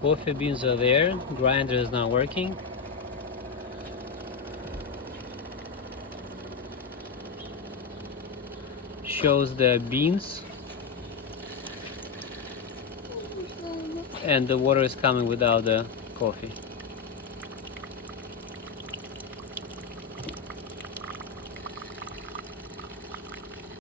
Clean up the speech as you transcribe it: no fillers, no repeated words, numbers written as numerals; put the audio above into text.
Coffee beans are there. Grinder is not working. Shows the beans, and the water is coming without the coffee.